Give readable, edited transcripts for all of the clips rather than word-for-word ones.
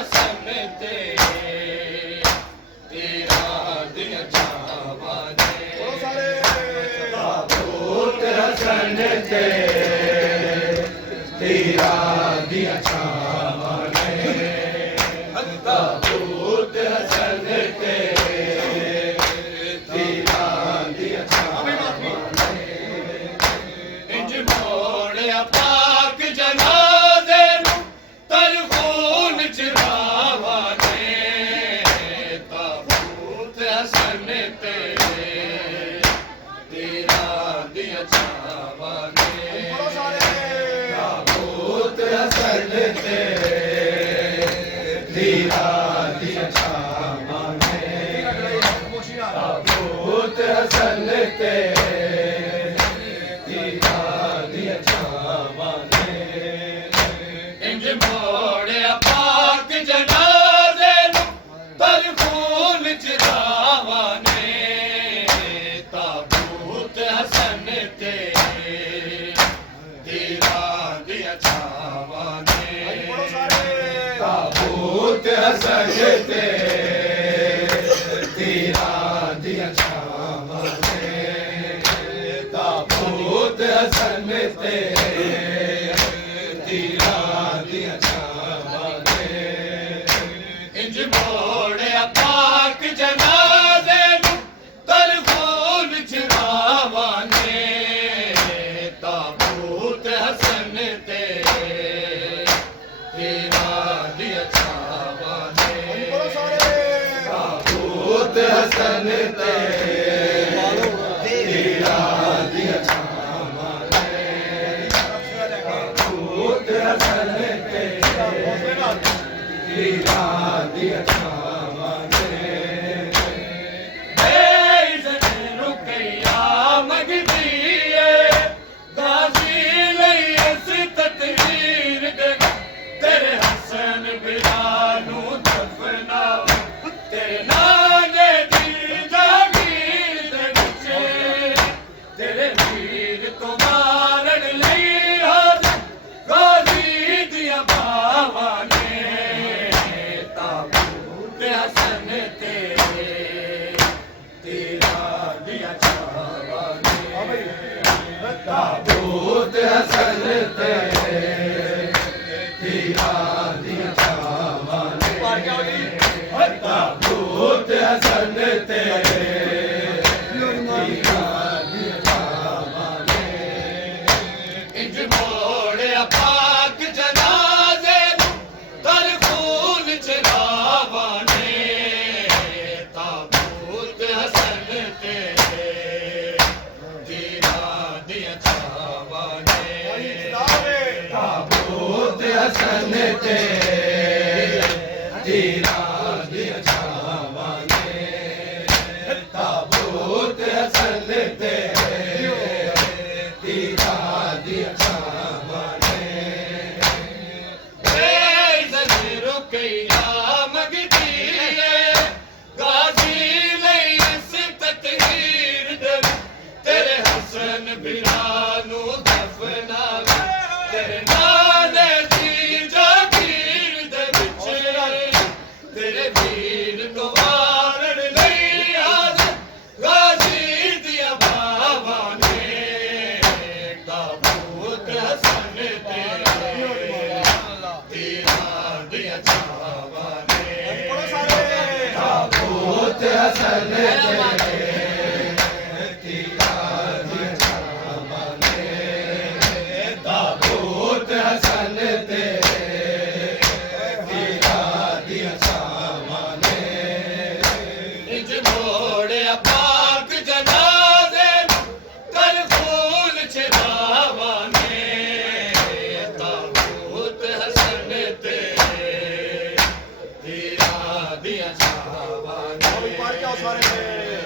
हसन ते तेरा दिल छावा ने ताबूत हसन ते तेरा दिल छावा ने ताबूत हसन ते तेरा दिल छावा ने इंज मोड़या पाक जनाजे तर खून चरावा ने ताबूत हसन ते तेरा दिल छावा ने ताबूत हसन ते तेरा दिल छावा ने ताबूत हसन ते तेरा दिल छावा ने इंज मोड़या पाक जनाजे तर खून चरावा ने ताबूत हसन ते तेरा दिल छावा ने ताबूत हसन ते तेरा दिल छावा ने ताबूत हसन ते तेरा दिल छावा ने इंज मोड़या पाक जनाजे तर खून चरावा ने ताबूत हसन ते तेरा दिल छावा ने ताबूत हसन ते तेरा दिल छावा ने ताबूत हसन ते तेरा दिल छावा ने बेइज्जत रुकैया मंगदी है गाजी लई इस तकदीर दे तेरे हसन बिलानू दफना तेरे नाने दी जागीर दे विच तेरे वीर तो मारन लई हाज़र गाजी दिया बावा ने ताबूत हसन ते तेरा दिल छावा ने ताबूत हसन ते तेरा दिल छावा ने ताबूत हसन ते तेरा दिल छावा ने इंज मोड़या पाक जनाजे तर खून चरावा ने ताबूत हसन ते तेरा दिल छावा ने ताबूत हसन ते तेरा दिल छावा ने ताबूत हसन ते तेरा दिल छावा ने बेइज्जत रुकैया मंगदी है गाजी लई इस तकदीर दे तेरे हसन बिलानू दफना तेरे नाने दी जागीर दे विच तेरे वीर तो मारन लई हाज़र गाजी दिया बावा ने ताबूत हसन ते तेरा दिल छावा ने ताबूत हसन ते तेरा दिल छावा ने ताबूत हसन ते तेरा दिल छावा ने इंज मोड़या पाक जनाजे तर खून चरावा ने ताबूत हसन ते तेरा दिल छावा ने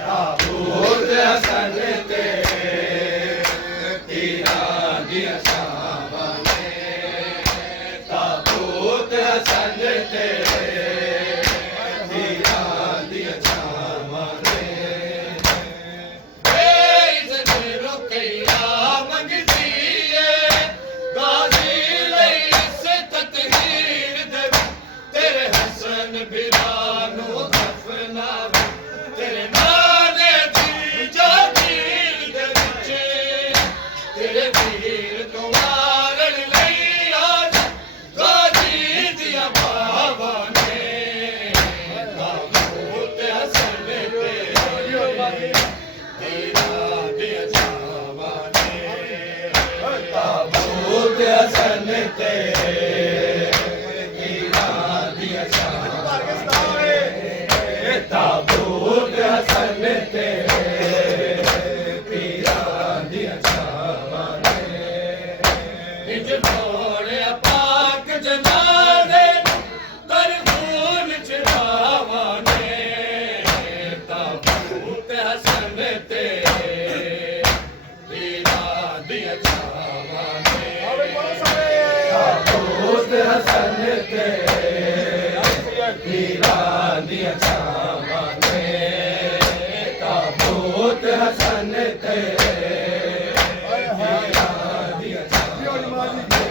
ताबूत हसन ते तेरा दिल छावा ने ताबूत हसन ते तेरा दिल छावा ने बेइज्जत रुकैया मंगदी है गाजी लई इस तकदीर दे तेरे ਹਸਨ ਬਿਰਾ ਨੂੰ ਦਫਨਾਵੇ ਤੇਰੇ ਨਾਲੇ ਦੀ ਜਗੀਰ ਦੇ ਵਿੱਚ ਤੇਰੇ ਵੀਰ ਤੋਂ ਮਾਰਨ ਲਈ ਅੱਜ ਗਾਜੀ ਦੀਆਂ ਬਾਵਾਂ ਨੇ ਤਾਬੂਤ ਹਸਨ ਤੇ ਤੇਰਾ ਦੀਆਂ ਛਾਵਾਂ ਨੇ ਤਾਬੂਤ ਹਸਨ ਤੇ ਤਾਬੂਤ ਹਸਨ ਤੇ ਪੀਰਾਂ ਦੀਆਂ ਛਾਵਾਂ ਨੇ ਇੰਜ ਮੋੜਿਆ ਪਾਕ ਜਨਾਜ਼ੇ ਕਰ ਖੂਨ ਚੜਾਵਾਂ ਨੇ ਤਾਬੂਤ ਹਸਨ ਤੇ ਪੀਰਾਂ ਦੀਆਂ ਛਾਵਾਂ ਨੇ ਤਾਬੂਤ ਹਸਨ ਤੇ ਪੀਰਾਂ ਦੀਆਂ ਛਾਵਾਂ ਨੇ ਤਾਬੂਤ ਹਸਨ ਤੇ ਪੀਰਾਂ ਦੀਆਂ ਛਾਵਾਂ ਨੇ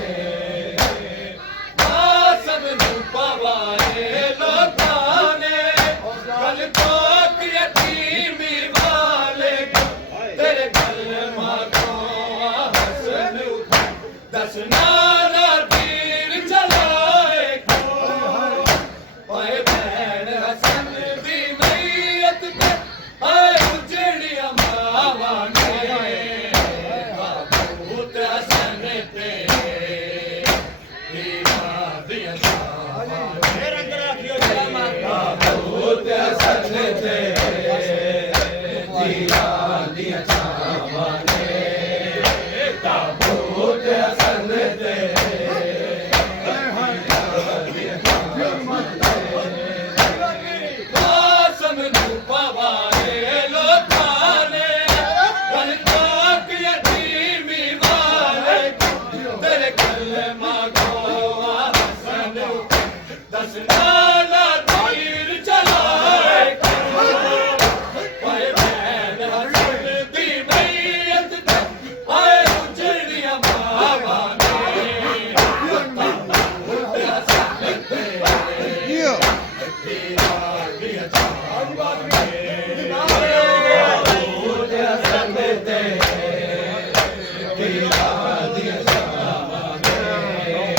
ਸਭ ਨੂੰ ਪਵਾਏ ਲੋਕਾਂ ਨੇ ਕਲ ਤੋਂ ਯਤੀਮੀ ਵਾਲੇ ਤੇਰੇ ਕਲਮਾਂ ਤੋਂ ਹਸਨ ਦਸ ਨਾਰਾ ਤੀਰ ਚਲਾਏ ਓਏ ਭੈਣ ਹਸਨ ਦੀ ਮਈਤ ਤੇ ਆਏ ਉਜੜੀਆਂ ਮਾਵਾਂ ਨੇ ਤਾਬੂਤ ਹਸਨ ਤੇ ਪੀਰਾਂ ਦੀਆਂ ਛਾਵਾਂ ਫੇਰ ਅੰਦਰ ਆਖਿਓ ਤਾਬੂਤ ਹਸਨ ਤੇ ਪੀਰਾਂ ਦੀਆਂ ਛਾਵਾਂ ਨੇ ਤਾਬੂਤ ਹਸਨ ਤੇ ਸਭ ਨੂੰ ਪਵਾਏ ਲੋਕਾਂ ਨੇ ਕਲ ਤੱਕ ਯਤੀਮੀ ਵਾਲੇ ਤੇਰੇ ਕਲਮਾਂ ਕੋ ਹਸਨ ਦਸ ਨਾਲਾ ਤੀਰ ਚਲਾਏ ਓਏ ਭੈਣ ਹਸਨ ਦੀ ਮਈਤ ਤੇ ਆਏ ਉਜੜੀਆਂ ਮਾਵਾਂ ਨੇ ਤਾਬੂਤ ਹਸਨ ਤੇ ਪੀਰਾਂ ਦੀਆਂ ਛਾਵਾਂ ਨੇ ਤਾਬੂਤ ਹਸਨ ਤੇ ਪੀਰਾਂ ਦੀਆਂ ਛਾਵਾਂ ਨੇ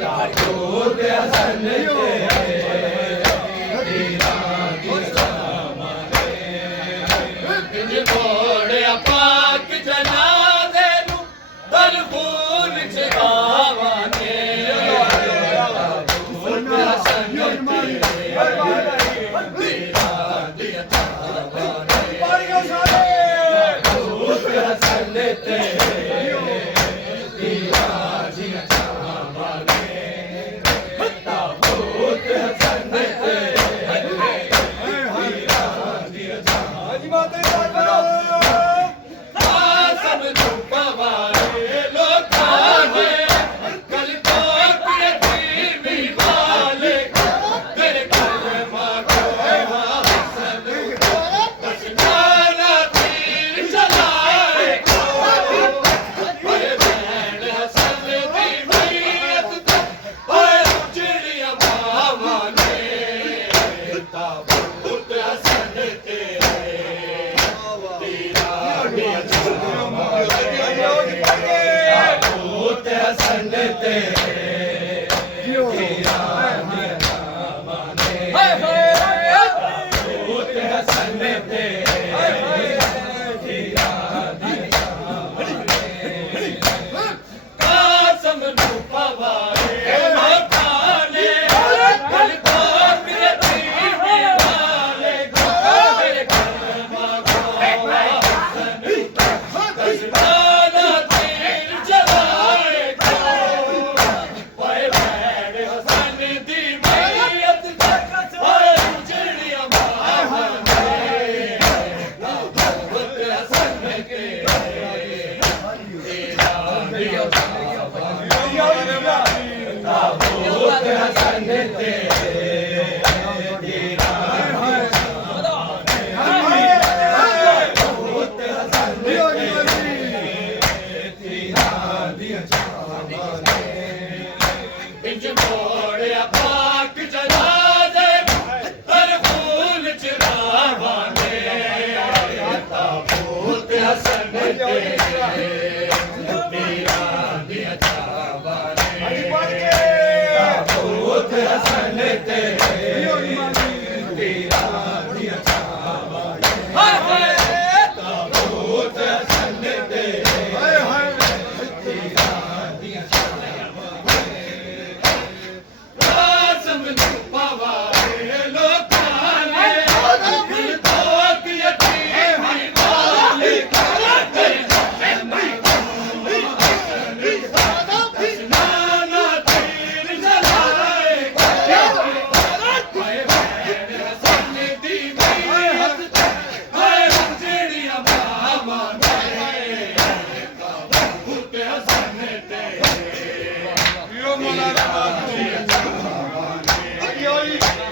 ਤਾਬੂਤ ਹਸਨ ਤੇ ਪੀਰਾਂ ਦੀਆਂ ਛਾਵਾਂ ਨੇ ਇੰਜ ਮੋੜਿਆ ਪਾਕ ਜਨਾਜ਼ੇ ਨੂੰ ਦਲ ਖੂਨ ਚੜਾਵਾਂ ਨੇ ਤਾਬੂਤ ਹਸਨ ਤੇ ਪੀਰਾਂ ਦੀਆਂ ਛਾਵਾਂ ਨੇ ਤਾਬੂਤ ਹਸਨ ਤੇ ਪੀਰਾਂ ਦੀਆਂ ਛਾਵਾਂ ਨੇ ਤਾਬੂਤ ਹਸਨ ਤੇ ਪੀਰਾਂ ਦੀਆਂ ਸਭ ਨੂੰ ਪਵਾਏ ਲੋਕਾਂ ਨੇ ਕਲ ਤੋਂ ਯਤੀਮੀ ਵਾਲੇ ਤੇਰੇ ਕਲਮਾਂ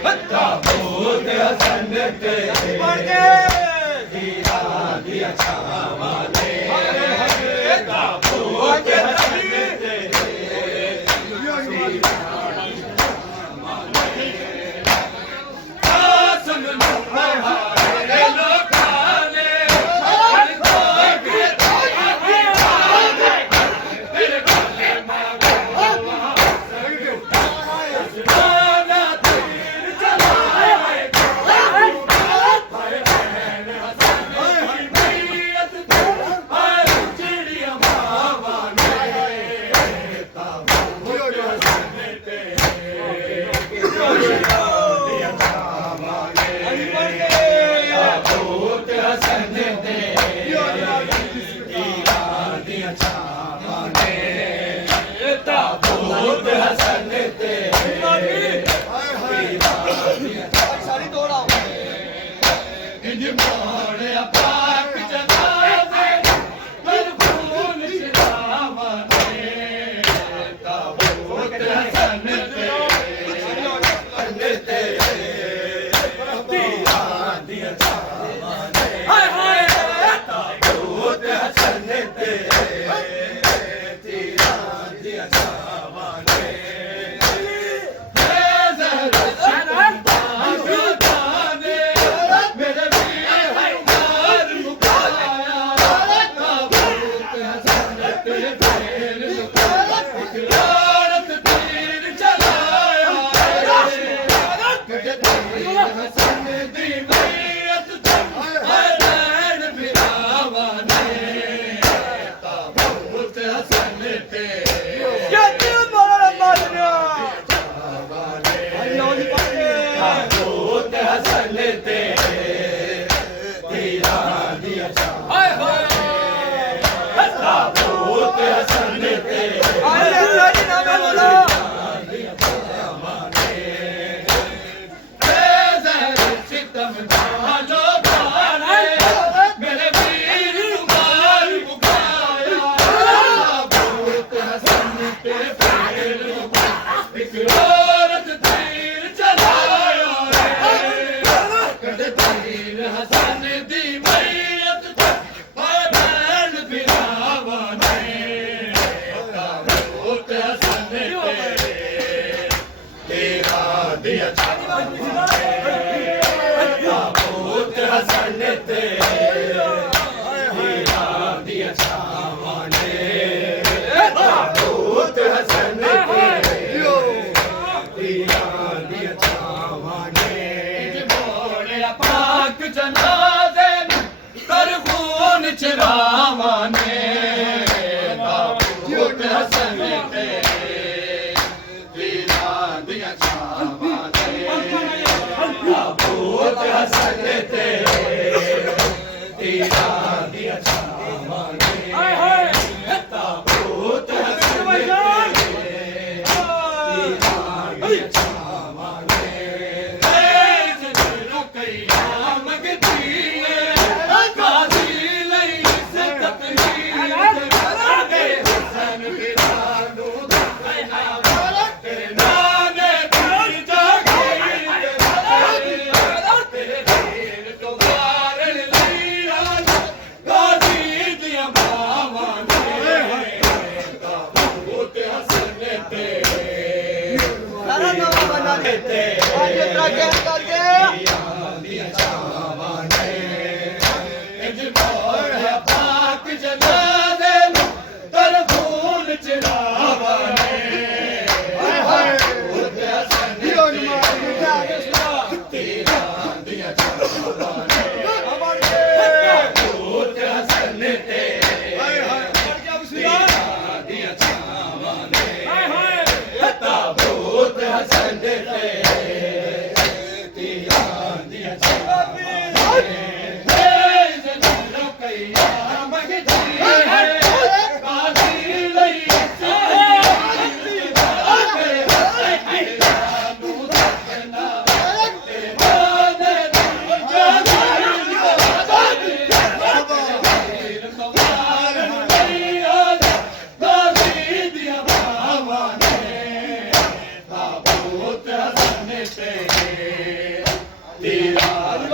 ਤਾਬੂਤ ਹਸਨ ਤੇ ਪੜ ਕੇ ਤੀਰਾਂ ਦੀਆਂ ਛਾਵਾਂ ਨੇ ਤਾਬੂਤ ਹਸਨ ਤੇ ਆਸਮ ਨੂੰ ਹਾਰੇ ਲੋਕਾਂ ਨੇ ਸਾਰੀ ਤੋੜ ਆਓ ਇੰਜ ਮੋੜਿਆ ਪਾਕ ਜਨਾਜ਼ੇ ਮਨ ਖੂਨ ਸ਼ਰਾਵਾਂ ਨੇ ਤਾਬੂਤ ਹਸਨ ਤੇ ਤੀਰਾਂ ਦੀਆਂ ਛਾਵਾਂ ਨੇ ਹਾਏ ਹਾਏ ਤਾਬੂਤ ਹਸਨ ਤੇ ਤੀਰਾਂ ਦੀਆਂ ਛਾਵਾਂ ਨੇ ਤਾਬੂਤ ਹਸਨ ਤੇ ਤੀਰਾਂ ਦੀਆਂ ਛਾਵਾਂ ਨੇ ਤਾਬੂਤ ਹਸਨ ਤੇ ਤੀਰਾਂ ਦੀਆਂ ਛਾਵਾਂ ਨੇ ਮੋੜਿਆ ਪਾਕ ਜਨਾਜ਼ੇ ਕਰ ਖੂਨ ਚਰਾਵਾਂ ਨੇ ਤਾਬੂਤ ਹਸਨ ਤੇ ਤੀਰਾਂ ਦੀਆਂ ਛਾਵਾਂ ਤਾਬੂਤ ਹਸਨ ਤੇ ਤੀਰਾਂ ਦੀਆਂ ਛਾਵਾਂ ਨੇ ਹਾਏ ਹਾਏ ਤਾਬੂਤ ਹਸਨ ਤੇ ਤੀਰਾਂ ਦੀਆਂ ਛਾਵਾਂ ਨੇ ਜਦੋਂ ਕਈਆਂ ਮੰਗਦੀ ਏ ਕਾਜ਼ੀ ਲਈ ਸਿੱਕਤ ਹੀ ਦੇ ਹਸਨ ਫਿਰਾਂ ਨੂੰ ਤੇਰੇ ਨਾਂ ਨੇ ਪੀਰ ਜਾਗੀ ਤੇਰੇ ਢੇਰ ਤੋਂ ਵਾਰਨ ਲਈ ਕਾਜ਼ੀ ਦੀਆਂ ਬਾਵਾਂ ਨੇ ਤਾਬੂਤ ਹਸਨ ਤੇ ਸਾਰਾ ਨਵਾਂ ਬਣਾ ਦੇ ਅੱਜ ਤਰਾ ਕਹਿ ਕਰਕੇ ਤੀਰਾਂ ਦੀਆਂ ਛਾਵਾਂ ਨੇ ਇੰਜ ਮੋੜਿਆ ਪਾਕ ਜਨਾਜ਼ੇ ਨੂੰ ਤਰ ਖੂਨ ਚਰਾਵਾਂ ਨੇ ਹਾਏ ਹਾਏ ਤਾਬੂਤ ਹਸਨ ਤੀਰਾਂ ਦੀਆਂ ਛਾਵਾਂ ਨੇ ਤਾਬੂਤ ਹਸਨ ਤੇ ਤੀਰਾਂ ਦੀਆਂ ਛਾਵਾਂ ਨੇ ਤਾਬੂਤ ਹਸਨ ਤੇ ਤੀਰਾਂ ਦੀਆਂ ਛਾਵਾਂ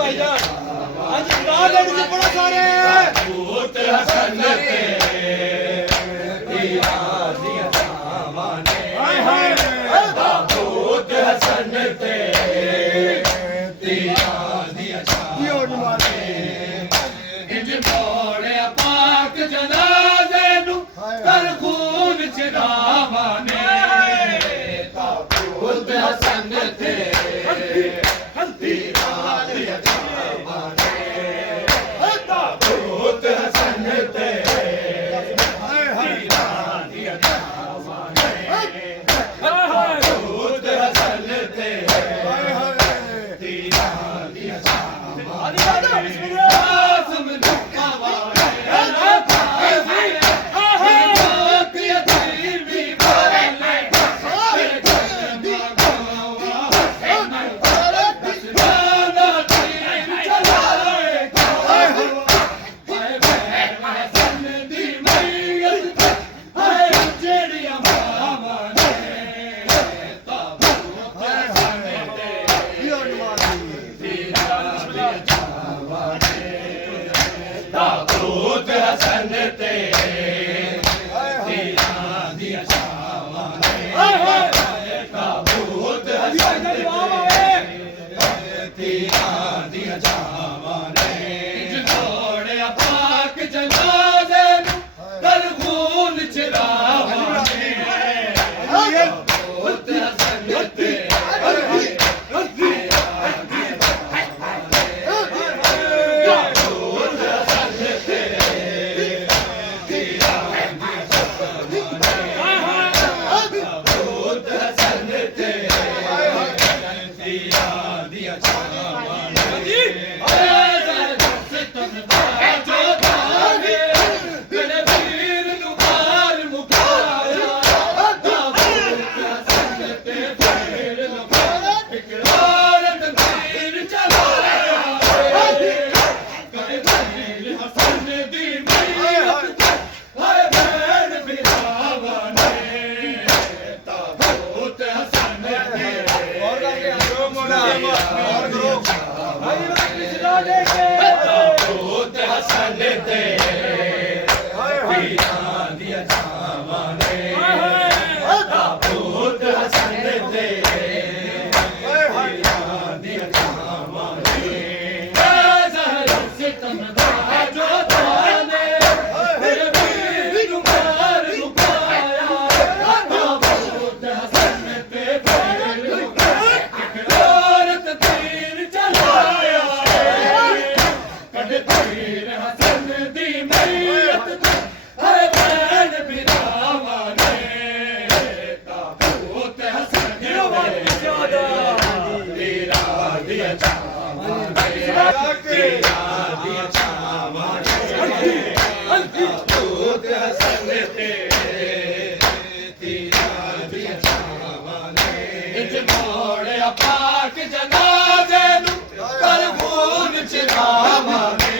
ਭਾਈਜਾਨ ਹਾਂਜੀ ਗਾ ਲੈਣ ਜੀ ਪੜਾ ਸਾਰੇ ਤਾਬੂਤ ਹਸਨ ਤੇ ਤੀਰਾਂ ਦੀਆਂ ਛਾਵਾਂ ਨੇ ਹਾਏ ਹਾਏ ਤਾਬੂਤ ਹਸਨ ਤੇ ਤੀਰਾਂ ਦੀਆਂ ਛਾਵਾਂ ਨੇ ਇੰਜ ਮੋੜਿਆ ਪਾਕ ਜਨਾਜ਼ੇ ਨੂੰ ਕਰ ਖੂਨ ਚੜਾਵਾਂ ਨੇ ਤਾਬੂਤ ਹਸਨ ਤੇ ਤੀਰਾਂ ਦੀਆਂ ਛਾਵਾਂ ਨੇ ਤਾਬੂਤ ਹਸਨ ਤੇ ਤੀਰਾਂ ਦੀਆਂ ਛਾਵਾਂ ਨੇ ਤਾਬੂਤ ਹਸਨ ਤੇ ਤੀਰਾਂ ਦੀਆਂ ਛਾਵਾਂ ਨੇ ਆਸਮ ਲੁਕਾਵਾ ਤਾਬੂਤ ਹਸਨ ਤੇ ਤੀਰਾਂ ਦੀਆਂ ਛਾਵਾਂ ਨੇ ਤਾਬੂਤ ਹਸਨ ਤੇ ਤੀਰਾਂ ਦੀਆਂ ਛਾਵਾਂ ਨੇ ਜੋੜਿਆ ਪਾਕ ਜਨਾਜ਼ੇ ਨੂੰ ਕਰ ਖੂਨ ਚੜਾਵਾਂ ਨੇ ਤਾਬੂਤ ਹਸਨ ਤੇ ਤਾਬੂਤ ਹਸਨ ਤੇ ਤੀਰਾਂ ਦੀਆਂ ਛਾਵਾਂ ਨੇ ਤਾਬੂਤ ਹਸਨ ਤੇ ਤੀਰਾਂ ਦੀਆਂ ਛਾਵਾਂ ਨੇ ਜ਼ਹਰ ਸਿਤਮ ਦਾ ਜੋਧਾ ਨੇ ਮੇਰੇ ਵੀਰ ਨੂੰ ਮਾਰ ਮੁਕਾਇਆ ਤਾਬੂਤ ਹਸਨ ਤੇ ਇਕਰਾਰ ਤੀਰ ਚਲਾਇਆ ਤੀਰ ਹਸਨ ਦੀ ਮਈਤ ਹੈ ਭੈਣ ਬਿਰਾਵਾਂ ਨੇ ਤਾਬੂਤ ਹਸਨ ਤੀਰਾਂ ਦੀਆਂ ਛਾਵਾਂ ਨੇ ਤੀਰਾਂ ਦੀਆਂ ਛਾਵਾਂ ਨੇ ਤਾਬੂਤ ਹਸਨ ਤੇ ਤੀਰਾਂ ਦੀਆਂ ਛਾਵਾਂ ਨੇ ਇੰਜ ਮੋੜਿਆ ਪਾਕ ਜਨਾਜ਼ੇ ਨੂੰ ਕਰ ਖੂਨ ਚੜਾਵਾਂ ਨੇ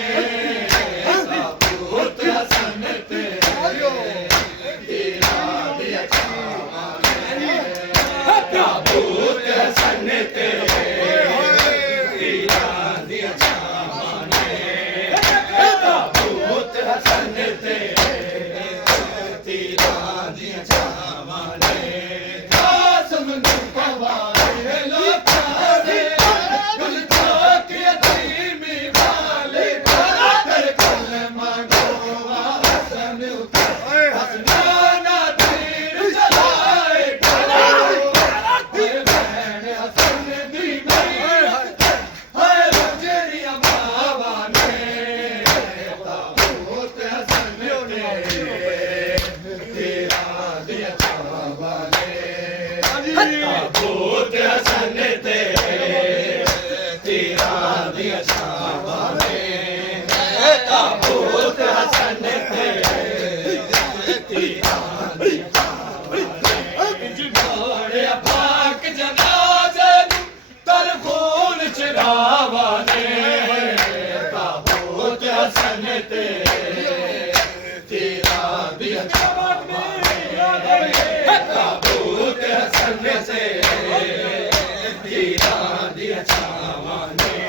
ਤਾਬੂਤ ਹਸਨ ਤੇ ਤੀਰਾਂ ਦੀਆਂ ਛਾਵਾਂ ਨੇ ਤਾਬੂਤ ਹਸਨ ਤੇ ਤੀਰਾਂ ਦੀਆਂ ਛਾਵਾਂ ਨੇ ਤਾਬੂਤ ਹਸਨ ਤੇ ਤੀਰਾਂ ਦੀਆਂ ਛਾਵਾਂ ਨੇ ਆਸਮ ਨੂੰ ਪਵਾਏ ਲੋਕਾਂ ਦੇ ਗੁਲ ਚੋਕ ਯਤੀਮੀ ਵਾਲੇ ਕਰ ਕਲਮਾ ਗੋਵਾ ਹਸਨ ਹਸਨਾਨਾ ਤੀਰ ਚਲਾਏ ਤੇਰੇ ਭੈਣ ਹਸਨ ਦੀ ਮਈਤ ਹਾਏ ਜਿਹੜੀਆਂ ਮਾਵਾਂ ਨੇ ਤਾਬੂਤ ਹਸਨ ਤੇ ਤੀਰਾਂ ਦੀਆਂ ਛਾਵਾਂ ਨੇ ਤਾਬੂਤ ਹਸਨ ਤੇ ਤੀਰਾਂ ਦੀਆਂ ਛਾਵਾਂ ਨੇ ਤਾਬੂਤ ਹਸਨ ਤੇ ਤੀਰਾਂ ਦੀਆਂ ਛਾਵਾਂ ਨੇ ਜੋੜਿਆ ਪਾਕ ਜਨਾਜ਼ੇ ਨੂੰ ਕਰ ਖੂਨ ਚੜਾਵਾਂ ਨੇ ਤਾਬੂਤ ਹਸਨ ਤੇ ਤੀਰਾਂ ਦੀਆਂ ਛਾਵਾਂ ਨੇ ਤਾਬੂਤ ਹਸਨ ਤੇ ਤੀਰਾਂ ਦੀਆਂ ਛਾਵਾਂ ਨੇ